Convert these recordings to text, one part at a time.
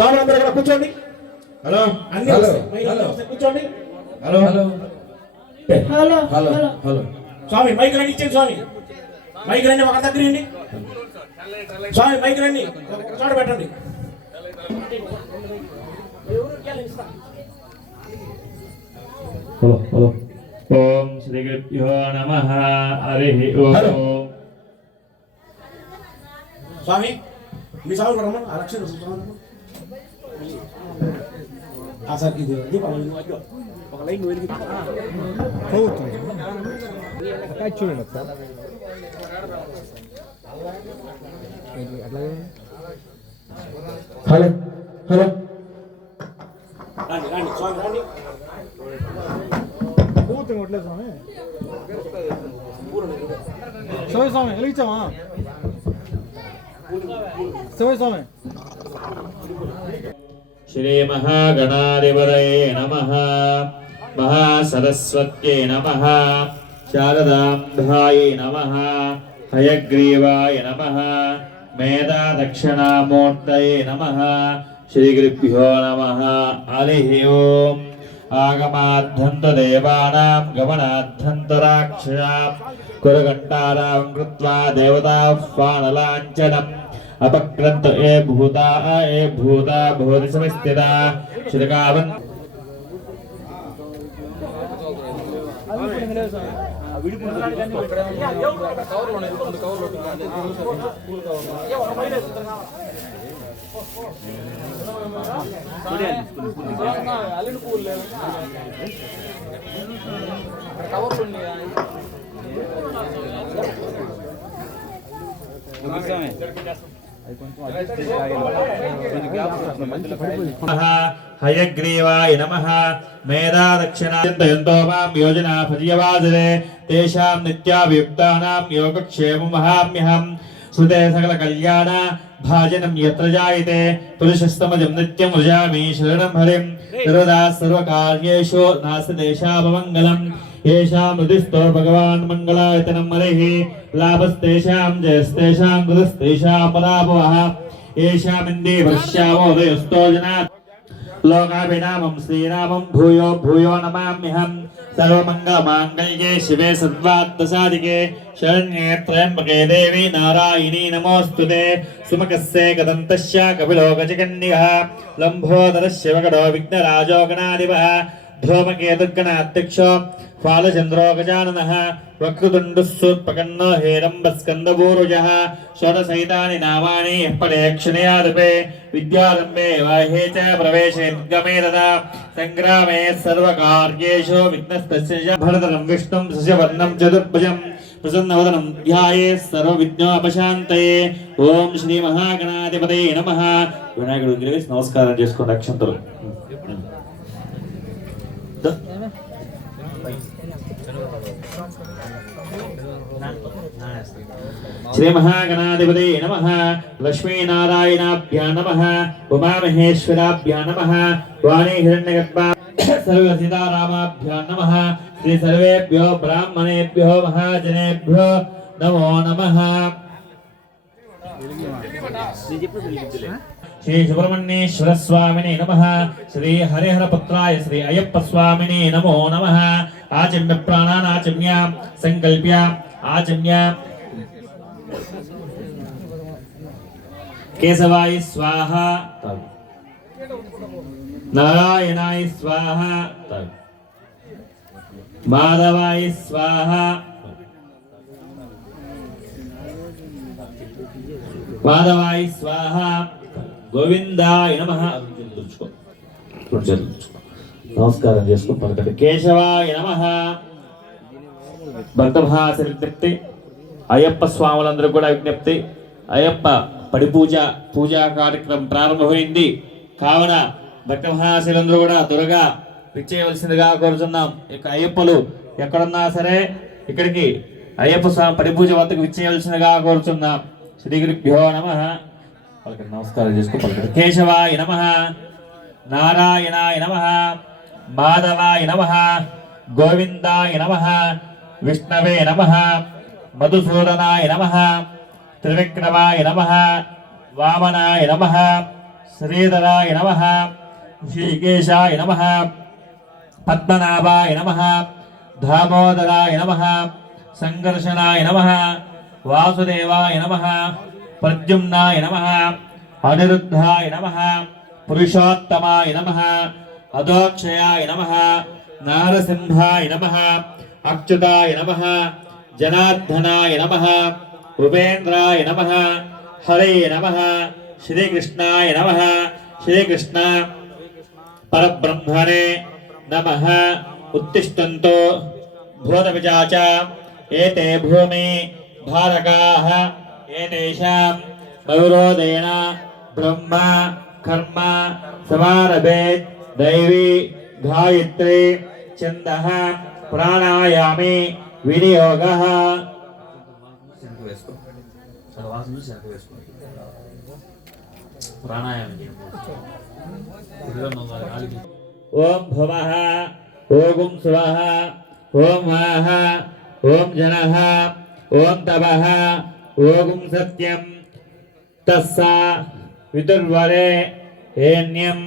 స్వామి అందరూ ఇక్కడ కూర్చోండి. హలో. అన్ని. కూర్చోండి. Hello. Hello. Hello. Hello. Hello. స్వామి మైక్ రండి ఇచ్చేయండి స్వామి. మైక్ రండి ఒక దగ్గర రండి స్వామి మైక్ రండి. ఒక చోట పెట్టండి. Hello hello. ఓం శ్రీ గురుభ్యో నమ. హరి ఓం. స్వామి మీ కూడా రమ్మను. ఆ asal itu itu kalau ini aja kalau lain gue gitu tahu tuh apa curi nak tahu halo halo Rani, Rani, Swami, Rani. கூத்து ஒட்டல சாமி சிவ சாமி எழுச்சமா சிவ சாமி స్వామి శ్రీ మహాగణాధిపతయే నమ మహాసరస్వత్యై నమ శారదాంధాయ నమ హయగ్రీవాయ నమ మేధా దక్షిణామూర్తయే నమ శ్రీగురుభ్యో నమ హరి ఓం ఆగమాద్ధంతదేవానాం గమనాద్ధంతరాక్షసాం కురగంటారాం కృత్వా దేవతాహ్వానలాంఛనం అపక్రంత ఏ భూతా ఏ భూతా భూతి సమిస్థిత శిరకావన్ నమః హయగ్రీవాయ हयग्रीवाय नमः। मेधा दक्षिणा योजना फजीयवादिरे योगक्षेम नित्याभियुक्तानां स्मृते सकल कल्याण भाजनम यत्र जायते नित्यं शरणं हरिं। सर्वदा सर्वकार्येषु नास्ति देशापमङ्गलम् येषां भगवान् मङ्गलायतनं लाभस्तेषां जयस्तेषां कृतस्तेषां येषामिन्दे जनात्। श्रीरामं भूयो भूयो नमाम्यहं सर्वमङ्गलमाङ्गल्ये शिवे सद्वात्तसादिके शरण्येत्रयम्बके देवी नारायणी नमोऽस्तु ते सुमकस्य कदन्तस्य कपिलो गजकन्यः लम्भोदरस्य वकडो विघ्नराजो गणाधिपः धूमकेतुर्गणाध्यक्षो फालचन्द्रो गजाननः वक्रतुण्डुस्सूत्पकन्नो हेरम्बस्कन्दपूरुजः षोडशैतानि नामानि यः परेक्षणयादपे विद्यारम्भे वाह्ये च प्रवेशे गमे तदा सङ्ग्रामे सर्वकार्येषु विघ्नस्तस्य भरतरं विष्णुं सस्यवर्णं चतुर्भुजम् ప్రసన్నవదనం ధ్యాయే సర్వవిఘ్నోపశాంతయే. ఓం శ్రీ మహాగణాధిపతే నమ. వినాయకుడు విగ్రహేసి నమస్కారం చేసుకోండి అక్షంతలు. శ్రీ మహాగణాధిపతే నమ. లక్ష్మీనారాయణాభ్యా నమ. ఉమామహేశ్వరాభ్యా నమ. వాణీ హిరణ్యగర్భా सर्वसीतारामाभ्यो नम। श्री सर्वेभ्यो ब्राह्मणेभ्यो महाजनेभ्यो नमो नम। श्री सुब्रमण्येश्वर स्वामी नम। श्री हरिहर पुत्राय श्री अय्यप्प स्वामी नमो नम। आचम्य प्राणान् आचम्य संकल्प्य आचम्य। केशवाय स्वाहा। నారాయణాయ స్వాహ మాధవాయ స్వాహ మాధవాయ స్వాహ గోవిందాయ నమ తుడుచుకో నమస్కారం చేసుకో పలకండి కేశవాయ నమ। భక్తభాస విజ్ఞప్తి. అయ్యప్ప స్వాములందరూ కూడా విజ్ఞప్తి. అయ్యప్ప పడి పూజ పూజా కార్యక్రమం ప్రారంభమైంది. కావున భక్తభాసులందరూ కూడా త్వరగా విచ్చేయవలసిందిగా కోరుతున్నాం ఇక అయ్యప్పలు ఎక్కడున్నా సరే ఇక్కడికి అయ్యప్ప స్వామి పరిపూజ వద్దకు విచ్చేయవలసిందిగా కోరుతున్నాం శ్రీ గురుభ్యో నమ. పలకండి నమస్కారం చేసుకో పలకండి కేశవాయ నమ. నారాయణాయ నమ. మాధవాయ నమ. గోవిందాయ నమ. విష్ణవే నమ. మధుసూదనాయ నమ. త్రివిక్రమాయ నమ. వామనాయ నమ. శ్రీధరాయ నమ. श्रीकेशाय नमः। पद्मनाभाय नमः। दामोदराय नमः। सङ्घर्षणाय नमः। वासुदेवाय नमः। प्रद्युम्नाय नमः। अनिरुद्धाय नमः। पुरुषोत्तमाय नमः। अदोक्षयाय नमः। नारसिंहाय नमः। अच्युताय नमः। जनार्दनाय नमः। उपेन्द्राय नमः। हरे नमः। श्रीकृष्णाय नमः। श्रीकृष्ण। परब्रह्मणे नमः। उत्तिष्ठन्तो। भूतविजा च एते भूमि भारकाः। एतेषां मयूरोदेन ब्रह्म, कर्म समारभेत् दैवी, गायत्री, छन्दः, प्राणायामे, विनियोगः। प्राणायाम ओम भवः ओम स्वः, ओम वाः, ओम जनः, ओम तवः ओम सत्यम तस्सा विदुर्वरे हेन्यं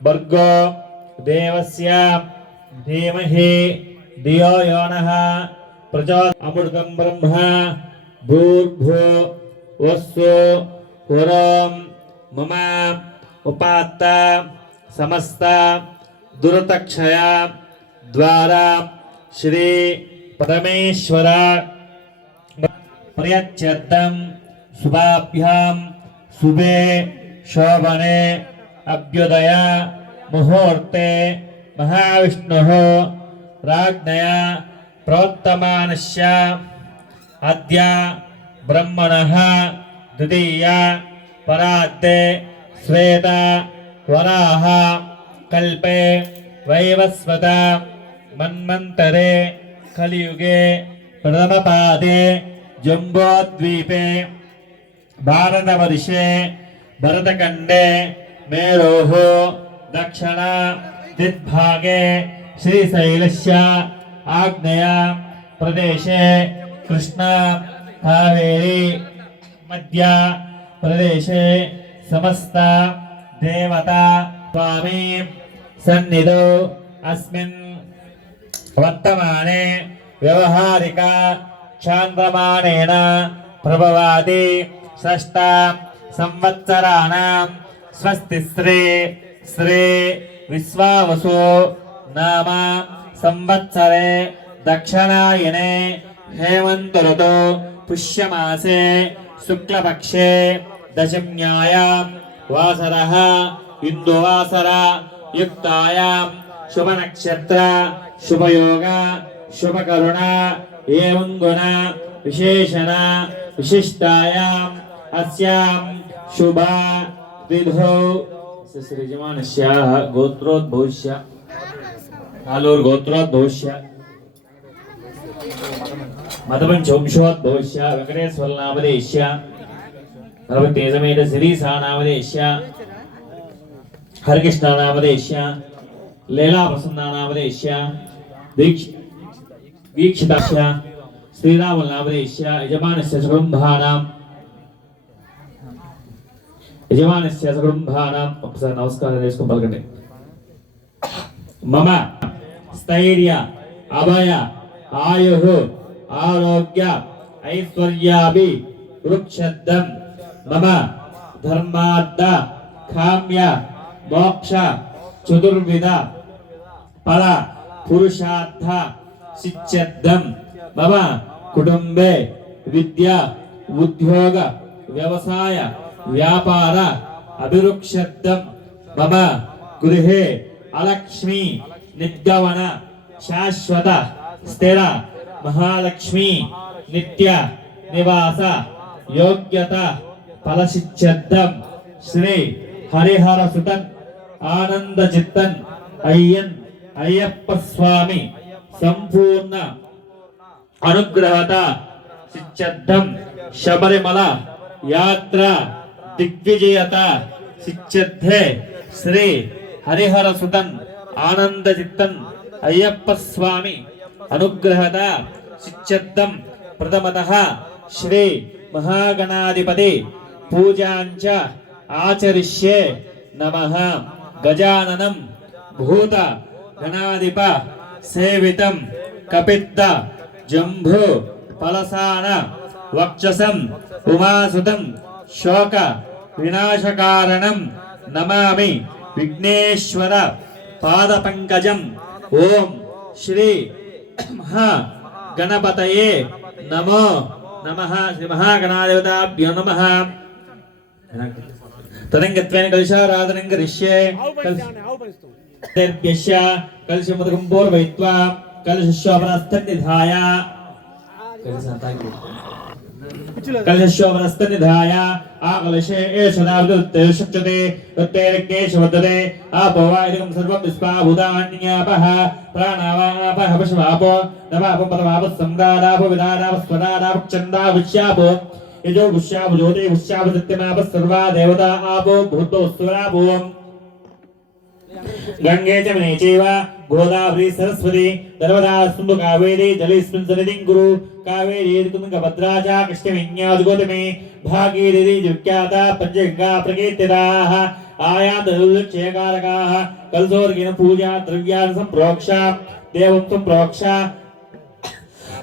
वर्गो देवस्य धीमहि धियो यो नः प्रचोद अमृतं ब्रह्म भूर्भुवस्सु पुरं मम उपात्त, समस्त, दुरतक्षया, द्वारा, श्री परमेश्वर। प्रयच्छेदम शुभाभ्याम, शुभे, शोभने, अभ्युदय, मुहूर्ते, महाविष्णु राजया प्रवर्तमानस्य अद्या, ब्रह्मण, द्वितीया पराते శ్వేత వరాహ కల్పే వైవస్వత మన్మంతరే కలియుగే ప్రథమపాదే జంబోద్వీపే భారతవర్షే భరతఖండే మేరోः దక్షిణ దిగ్భాగే శ్రీశైలస్య ఆగ్నేయ ప్రదేశే కృష్ణ కావేరి మధ్య ప్రదేశే సమస్త దేవత స్వామి సన్నిధో అస్మిన్ వర్తమానే వ్యవహారిక చాంద్రమాణేన ప్రభవాది షష్ట సంవత్సరాణం స్వస్తి శ్రీ శ్రీ విశ్వావసు నామ సంవత్సరే దక్షిణాయనే హేమంత పుష్యమాసే శుక్లపక్షే दशम्यायां वासरः इन्दुवासर युक्तायां शुभनक्षत्र, शुभयोग, शुभकरुणा एवं गुण विशेषण विशिष्टायाम् अस्यां शुभा, द्विधौ। सृजमानस्याः गोत्रोद्भूष्य कालूर्गोत्रोद्भूष्य मधुपञ्चवंशोद्भूष्य वेङ्कटेश्वरनामदेश्य గోత్రోద్భవస్య కాలూర్ గోత్రోద్భవస్య మదపంచవంశోద్భవస్య వెంకటేశ్వరనామదేశ్య నలభై శిరీసానామదేశ్య హరికృష్ణనామదేశ్య లీలాప్రసన్నానామదేశ్య దీక్ష వీక్షితాస్య శ్రీరాములనామదేశ్య యజమానస్య సకుటుంబానాం యజమానస్య సకుటుంబానాం ఒకసారి నమస్కారం చేసుకుని పలకండి. మమ స్థైర్య అభయ ఆయు ఆరోగ్య ఐశ్వర్యాభి వృక్షద్దం. మమ ధర్మార్థ కామ్య మోక్ష చతుర్విధ ఫల పురుషార్థ సిద్ధ్యర్థం మమ కుటుంబే విద్య ఉద్యోగ వ్యవసాయ వ్యాపార అభివృక్షర్థం మమ గృహే అలక్ష్మి నిర్గమన శాశ్వత స్థిర మహాలక్ష్మి నిత్య నివాస యోగ్యత. ఫలసిద్ధ్యర్థం శ్రీ హరిహర సుతన్ ఆనంద చిత్తన్ అయ్యన్ అయ్యప్ప స్వామి సంపూర్ణ అనుగ్రహత సిద్ధ్యర్థం శబరిమల యాత్ర దిగ్విజయత సిద్ధ్యర్థే శ్రీ హరిహర సుతన్ ఆనంద చిత్తన్ అయ్యప్ప స్వామి అనుగ్రహత సిద్ధ్యర్థం ప్రథమత శ్రీ మహాగణాధిపతి పూజాంచ ఆచరిష్యే నమ. గజాననం భూత గణాధిప సేవితం కపిత్త జంభు పలసాన వక్షసం ఉమాసుతం శోక వినాశకారణం నమామి విఘ్నేశ్వర పాదపంకజం ఓం శ్రీ మహా గణపతయే నమో నమ. శ్రీ మహాగణాదేవతాభ్యో నమ. తరంగత్వేన కలుషారాధనం కరిష్యే. కల్స్య కలుషముదకం పూర్వయిత్వా. కలుషశోభనస్థం నిధాయ కలశోభనస్థ నిధాయ ఆ కలశే ఏషదాబ్దుతే శుచ్యతే. తత్తేరజ్ఞేష వర్ధతే ఆపో వాయుకం సర్వం విస్వాభూతాన్యాపః ప్రాణావాపః పశవాపో. నవాపో పరమాప సందారాపో విదారాప స్వదారాప చందా यजो गुष्याव ज्योति गुष्याव सत्यमाप सर्वा देवता आपो भूतो सुरा भूम गंगे च मने चैव गोदावरी सरस्वती दरवदा सिंधु कावेरी, जलेस्मिन् सन्निधिं गुरु, कावेरी तुङ्गभद्रा च कृष्णविज्ञादगोतमे भागीरथी विख्याता पञ्चगङ्गा प्रकीर्तिताः आयातक्षयकारकाः कलसोर्गेण पूजा द्रव्यान् सम्प्रोक्ष देवत्व प्रोक्षा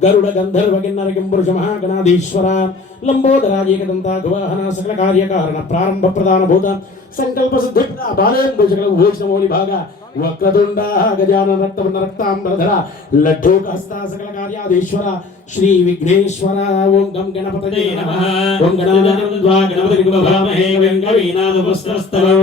గరుడ గంధర్వ కిన్నర కింపురుష మహాగణాధీశ్వర లంబోదరాజేకదంతా గువాహన సకల కార్యకారణ ప్రారంభ ప్రధాన భూత సంకల్ప సిద్ధి బాలేంద్ర సకల భాగ వక్రతుండ గజాన రక్తవర్ణ రక్తాంబరధర లడ్డూక హస్త సకల కార్యాధీశ్వర శ్రీ విఘ్నేశ్వర ఓం గం గణపతయే నమః ఓం గణానాం ద్వా గణపతి భవామహే వెంకవీనాదపుస్తస్తవం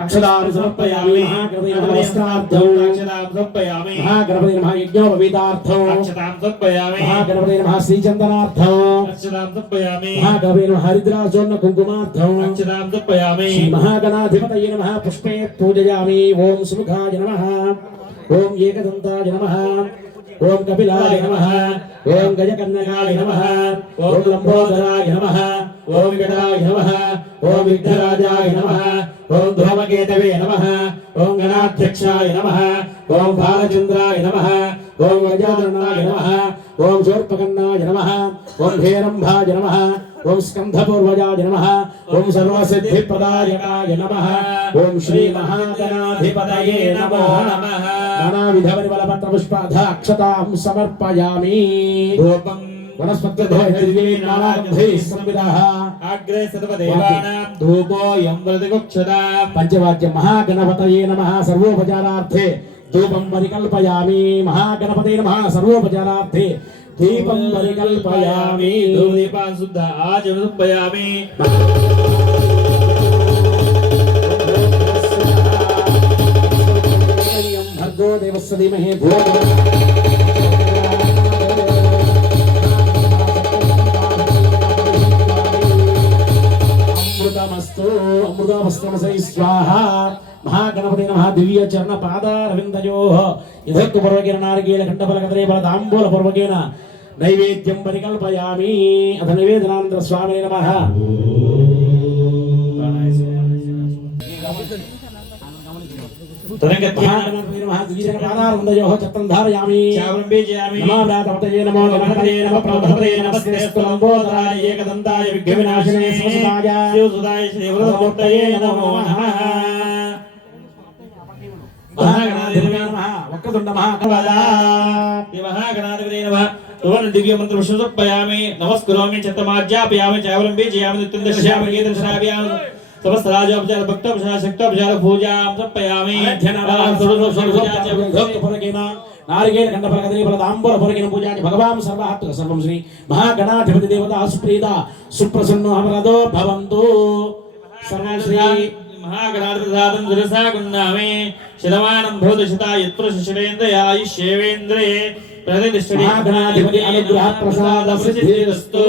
अक्षराम समर्पयामि महागणपतिर्नमस्कार्थौ अक्षराम समर्पयामि महागणपतिर्नमः यज्ञोपवीतार्थौ नमः पुष्पे पूजयामि। ॐ सुमुखाय नमः। ॐ एकदन्ताय नमः। ॐ कपिलाय नमः। ॐ गजकन्नकाय नमः। ॐ लम्बोदराय नमः। ॐ विकटाय नमः। ॐ विघ्नराजाय नमः। ఓం లంబోదరాయ నమ ఓం వికటాయ నమ ఓం విఘ్నరాజాయ నమ ఓం ధూమకేతవే నమ ఓం గణాధ్యక్షాయ నమ ఓం బాలచంద్రాయ నమ ఓం గజాననాయ నమ ఓం శూర్పకర్ణాయ నమ ఓం హేరంభాయ నమ ఓం స్కంధపూర్వజాయ నమ ఓం సర్వసిద్ధిప్రదాయకాయ నమ ఓం శ్రీ మహాగణాధిపతయే నమో నమః నానావిధ పరిమళపత్ర పుష్పాధ అక్షతాం సమర్పయామి ధూపం వనస్పత్యధోయే నానాగంధైః సంవిదాః अग्रे सर्वदेवानां धूपो यम्बरदिगुक्षदा पञ्चवाक्यं महागणपतये नमः सर्वोपचारार्थे। धूपं परिकल्पयामि महागणपते नमः सर्वोपचारार्थे। दीपं परिकल्पयामि धूपदीपान् शुद्ध आचमसम्पयामि भर्गो देवस्य धीमहि भूमि అమృతమస్తమసై స్వాహ మహాగణపతి నమ దివ్య చరణ పాదారవిందయో యథక్కు పూర్వకేన నారికేల కంఠఫల కదరే బల తాంబూల పూర్వకేన నైవేద్యం పరికల్పయామి. అథ నివేదనానంతర స్వామి నమః. तदङ्गत्याधारन्दयोः चत्रं धारयामि नमः व्रातपतये नमो गमनपदे नमः प्रभृतये नमस्ते स्तुलम्बोदराय एकदन्ताय विघ्नविनाशिने समसुताय शिवसुताय श्रीव्रतमूर्तये ये नमः दिव्यमन्त्रविष्णुसर्पयामि नमस्कुरोमि चतमाज्ञापयामि चावलम्बी जयामि नित्यं दर्शयामि మహాకవలా మహాగణాధిపతే నమః తువన దివ్య మంత్ర సమర్పయామి నమస్కరోమి చత్తమాజ్ఞాపయామి చావరం బీజయామి నిత్యం దర్శయామి గీతం శ్రావ్యామి సమస్త రాజోపచార భక్తోపచార శక్తోపచార పూజాం సమర్పయామి నారికేల కండఫల కదలి ఫల తాంబూల పొరగిన పూజాని భగవాన్ సర్వాత్మక సర్వం శ్రీ మహాగణాధిపతి దేవత సుప్రీత సుప్రసన్నో అమరదో భవంతు సర్వం శ్రీ మహాగణాధిపతిదాతం దురసాగున్నామే శతమానం భవతి శతాయత్ర శిశురేంద్రయ ఆయుష్యేవేంద్రే ప్రతిష్టడి మహాగణాధిపతి అనుగ్రహ ప్రసాద సిద్ధిరస్తు